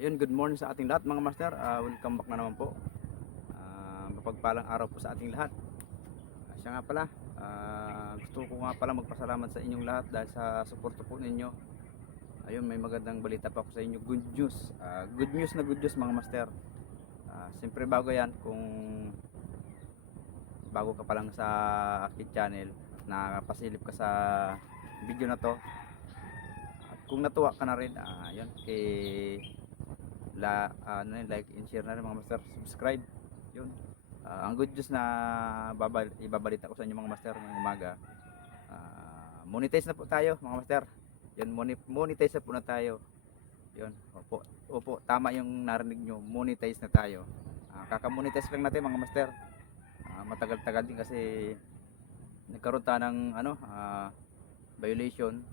Ayun, good morning sa ating lahat mga master. Welcome back na naman po. Mapagpalang araw po sa ating lahat. Siya nga pala, gusto ko nga pala magpasalamat sa inyong lahat dahil sa suporta po ninyo. Ayun, may magandang balita pa ako sa inyo. Good news. Good news na good news mga master. Siyempre bago yan, kung bago ka pa lang sa aking channel, napasilip ka sa video na to. At kung natuwa ka na rin, yun, like and share na rin mga master, subscribe yun. Ang good news na ibabalita ko sa inyo mga master ngayong umaga, monetize na po tayo mga master. Yun, monetize na po na tayo. Yun, opo, tama yung narinig nyo, monetize na tayo. Kaka-monetize lang natin mga master. Matagal-tagal din kasi nagkaroon tayo ng violation.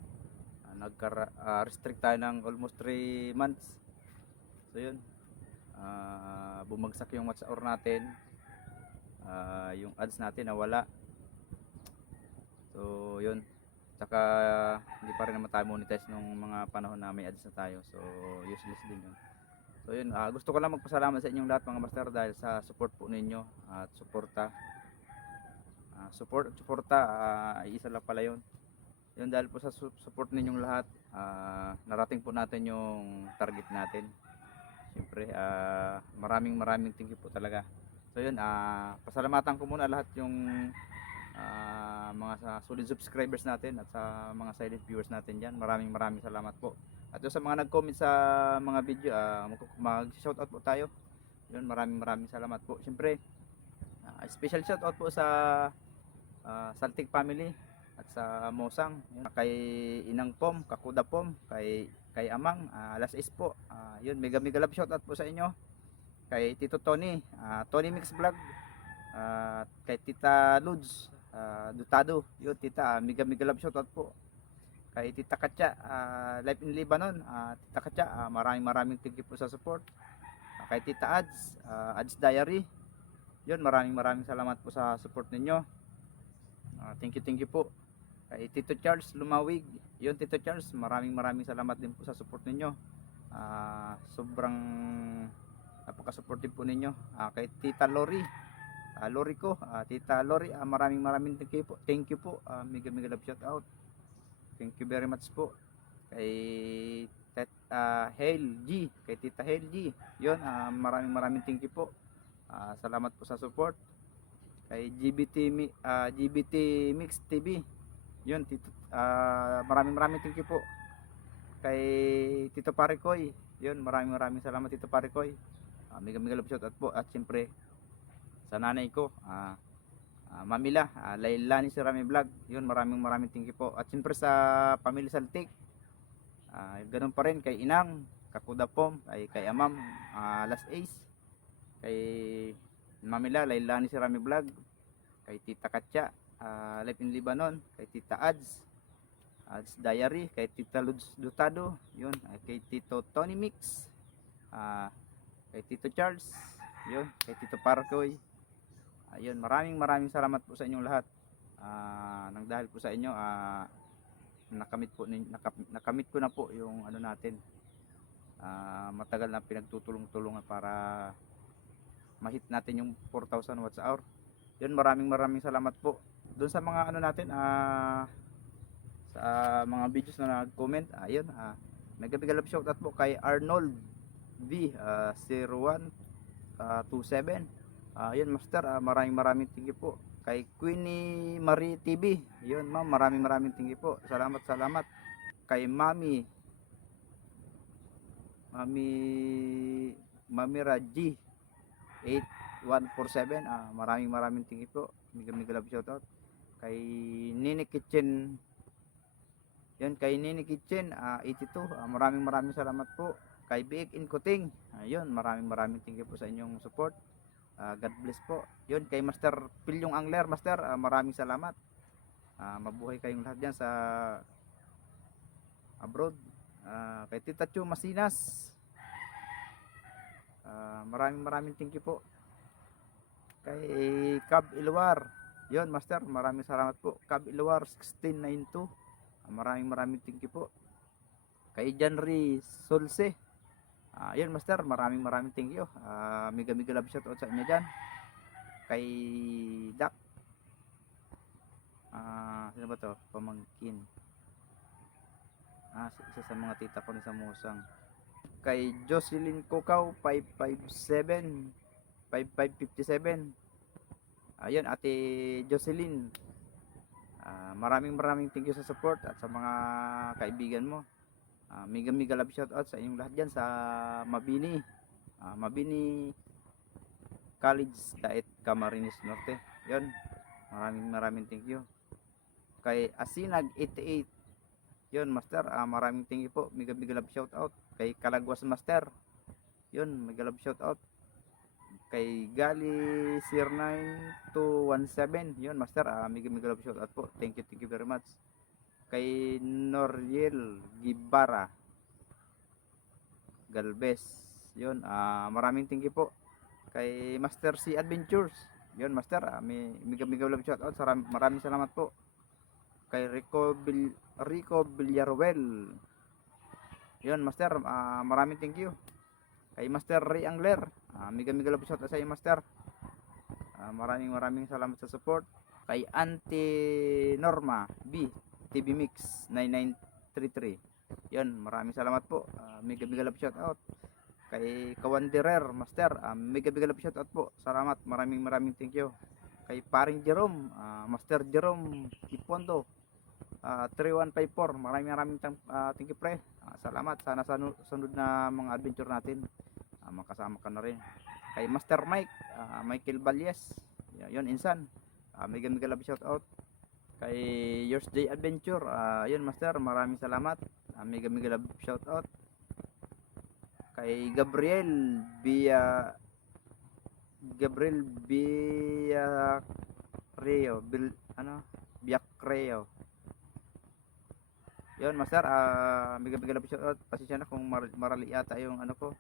Restrict tayo ng almost 3 months. So yun, bumagsak yung watch hour natin, yung ads natin nawala. So yun, tsaka hindi pa rin naman tayo monetize nung mga panahon na may ads na tayo, so useless din yun. So yun, gusto ko lang magpasalamat sa inyong lahat mga master dahil sa support po ninyo at suporta. Suporta ay isa lang pala yun. Yun, dahil po sa support ninyong lahat, narating po natin yung target natin. Siyempre, maraming thank you po talaga. So yun, pasalamatan ko muna lahat yung mga solid subscribers natin at sa mga silent viewers natin dyan. Maraming salamat po. At sa mga nag-comment sa mga video, mag-shoutout po tayo. Yun, maraming salamat po. Siyempre, special shoutout po sa Saltik family at sa Mosang, yun, kay Inang Pom, Kakuda Pom, kay Amang, Alas Is po. Yun, mega love shoutout po sa inyo. Kay Tito Tony, Tony Mix Vlog, kay Tita Ludes, Dutado, yun tita, mega love shoutout po. Kay Tita Katya, Life in Lebanon, Tita Katya, maraming thank you po sa support. Kay Tita Ads, Ads Diary, yun, maraming salamat po sa support ninyo. Thank you po. Kay Tito Charles Lumawig, yun Tito Charles, maraming salamat din po sa support ninyo. Sobrang napaka-supportive po ninyo. Kay Tita Lori, Lori ko, Tita Lori, maraming thank you po. Mega love shout out. Thank you very much po. Kay Hail G, kay Tita Hail G, yun, maraming thank you po. Salamat po sa support. Kay GBT Mix TV, yun tito, maraming thank you po. Kay Tito Parikoy, yun, maraming salamat Tito Parikoy. Mega love shout out po. At siyempre sa nanay ko, Mamila, Lailani si Rami Vlog, yun, maraming thank you po. At siyempre sa pamilya Saltik, ganun pa rin, kay Inang, Kakuda Pom, kay Amam, Last Ace, kay Mamila, Lailani si Rami Vlog, kay Tita Katya, Life in Lebanon, kay Tita Ads Diary, kay Tita Ludes Dutado, yun, kay Tito Tony Mix, kay Tito Charles, yun, kay Tito Parkoy. Ayun, maraming salamat po sa inyong lahat. Nang dahil po sa inyo, nakamit ko na po yung ano natin. Matagal na pinagtutulong-tulungan para ma-hit natin yung 4,000 watts hour. Yun, maraming salamat po doon sa mga ano natin, sa mga videos na nag-comment. Ayun, mega love shoutout po kay Arnold V 0127. Yun master, maraming thank you po. Kay Queenie Marie TV, yun ma'am, maraming thank you po. Salamat. Kay Mami Raji 8147, maraming thank you po. Mega love shoutout. Kay Nini Kitchen, yun, kay Nini Kitchen 82, maraming salamat po. Kay Biik in Kuting, yun, maraming thank you po sa inyong support. God bless po. Yun, kay Master Pilyong Angler, master, maraming salamat. Mabuhay kayong lahat dyan sa abroad. Kay Tita Chu Masinas, maraming thank you po. Kay Cab Ilwar, yun master, maraming salamat po. Cab Ilwar 1692, maraming thank you po. Kay Janry Solse, Yun master, maraming maraming thank you. Mega mega love shoutout sa inyo dyan. Kay Dak. Sino ba to? Pamangkin. Isa sa mga tita ko ni sa Musang. Kay Jocelyn Cocaw 557 5557. Ayun, Ate Jocelyn. Maraming maraming thank you sa support at sa mga kaibigan mo. Mega mega love shoutout sa inyong lahat dyan sa Mabini. Mabini College Daet Camarines Norte. Yun, maraming maraming thank you. Kay Asinag 88. Yun master, maraming thank you po. Mega mega love shoutout. Kay Kalagwas Master. Yun, mega love shoutout. Kay Gali 09217. Yun master, mega mega love shoutout po. Thank you very much. Kay Noriel Gibara Galvez. Yun, maraming thank you po. Kay Master C Adventures. Yun master, mega mega love shoutout. Maraming salamat po. Kay Rico Villarruel. Yun master, maraming thank you. Kay Master Ray Angler, mega mega love shoutout sa iyo master. Maraming maraming salamat sa support. Kay Auntie Norma B TV Mix 9933. Yun, maraming salamat po. Mega mega love shoutout. Kay Kawanderer Master, mega mega love shoutout po. Salamat, maraming maraming thank you. Kay Paring Jerome, Master Jerome Ipondo 3154. Maraming maraming thank you pre. Salamat, sana sa sunod na mga adventure natin makasama ka na rin. Kay Master Mike, Michael Balyes, yun insan, mega mega love shoutout. Kay Yours Day Adventure, yun master, maraming salamat, mega mega love shoutout. Kay Gabriel Reo Biak Reo. Yun master, mega mega love shoutout. Pasensya na kung marali yata yung ano ko.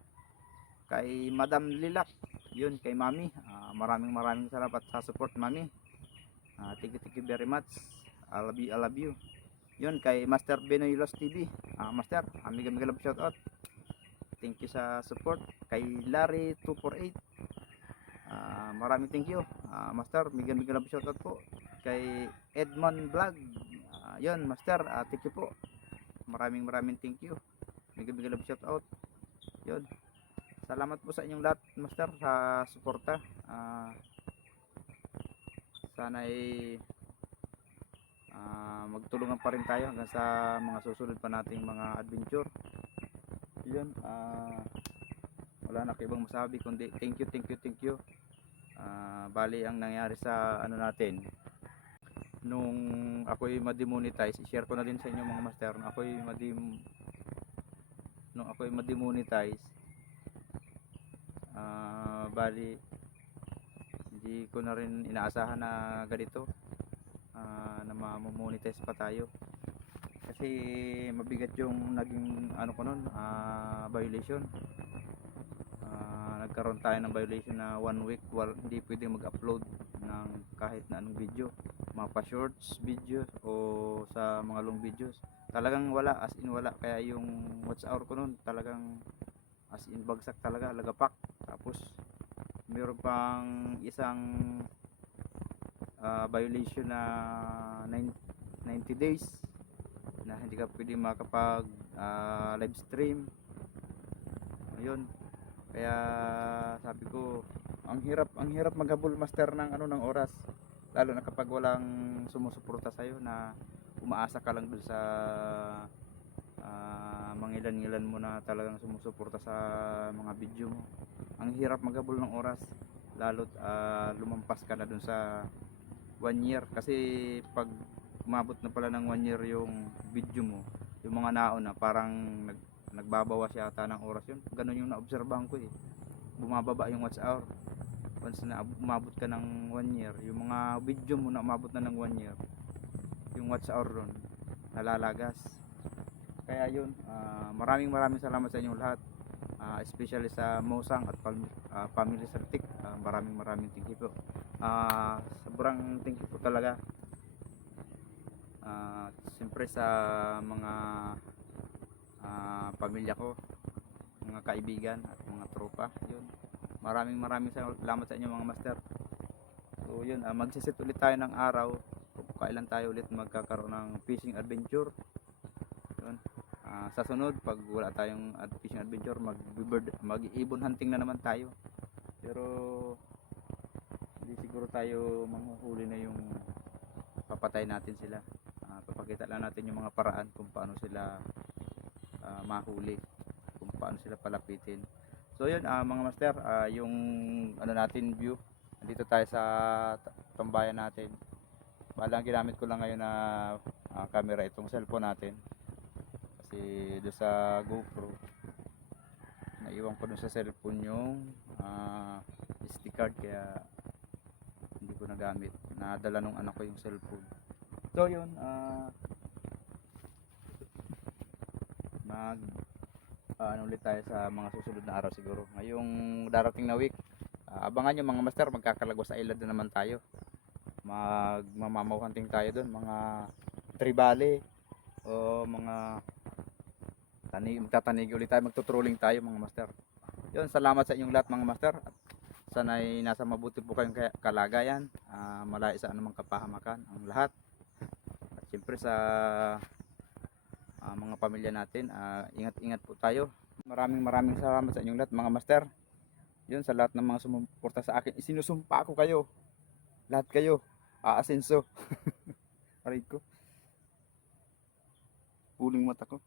Kay Madam Lilac, yun, kay Mami, maraming maraming salamat sa support Mami. Thank you very much. I love you. Yun, kay Master Benoy Los TV, master, mega mega love shoutout. Thank you sa support. Kay Larry 248, maraming thank you, master, mega mega love shoutout po. Kay Edmond Vlog, yun master, thank you po. Maraming maraming thank you, mega mega love shoutout. Yun, salamat po sa inyong lahat master sa suporta. Sana ay magtulungan pa rin tayo hanggang sa mga susunod pa nating mga adventure. Yun, wala na ibang masabi kundi thank you. Bali ang nangyari sa ano natin nung ako'y ma-demonetize, i-share ko na din sa inyo mga master. Nung ako'y ma-demonetize, bali hindi ko na rin inaasahan na ganito, na ma-monetize pa tayo, kasi mabigat yung naging ano ko nun, violation. Nagkaroon tayo ng violation na 1 week hindi pwedeng mag-upload ng kahit na anong video, mga pa shorts videos o sa mga long videos. Talagang wala, as in wala. Kaya yung watch hour ko nun talagang as in bagsak talaga, lagapak. Tapos meron pang isang violation na 90 days na hindi ka pwede makapag live stream. Ayun, kaya sabi ko ang hirap maghabol master ng ano, ng oras, lalo na kapag walang sumusuporta sa iyo, na umaasa ka lang dun sa mangilan-ngilan mo na talagang sumusuporta sa mga video mo. Ang hirap maghabol ng oras, lalo't lumampas ka na dun sa 1 year, kasi pag umabot na pala ng 1 year yung video mo, yung mga nauna parang nagbabawas yata ng oras. Yun, ganun yung naobserbahan ko eh, bumababa yung watch hour once na umabot ka ng 1 year. Yung mga video mo na umabot na ng 1 year, yung watch hour ron nalalagas. Kaya yun, maraming salamat sa inyong lahat, especially sa Musang at family Sartik. Maraming thank you po. Sobrang thank you po talaga. Siyempre sa mga pamilya ko, mga kaibigan at mga tropa. Yun. Maraming salamat sa inyo mga master. So yun, magsiset ulit tayo ng araw kung kailan tayo ulit magkakaroon ng fishing adventure. Yun. Sa sunod, pag wala tayong fishing adventure, mag-ibon hunting na naman tayo. Pero hindi siguro tayo manghuhuli na yung papatay natin sila. Papakita lang natin yung mga paraan kung paano sila mahuli, kung paano sila palapitin. So yun mga master, yung ano natin view, dito tayo sa tambayan natin. Balang ginamit ko lang ngayon na camera itong cellphone natin. Kasi doon sa GoPro, naiwan ko doon sa cellphone yung SD card, kaya hindi ko nagamit. Nadala nung anak ko yung cellphone. So yun, ano ulit tayo sa mga susunod na araw siguro. Ngayong darating na week, abangan nyo mga master, magkakalagwas sa ilad na naman tayo. Mamamaw hunting tayo doon, mga tribale o mga magtatanig ulit tayo, magtutrolling tayo mga master. Yun, salamat sa inyong lahat mga master. At sana'y nasa mabuti po kayong kalagayan, malayo sa anumang kapahamakan ang lahat. At siyempre sa mga pamilya natin, ingat-ingat po tayo. Maraming salamat sa inyong lahat mga master. Yun, sa lahat ng mga sumuporta sa akin, isinusumpa ko kayo. Lahat kayo, aasenso. Aray ko. Puling mata ko.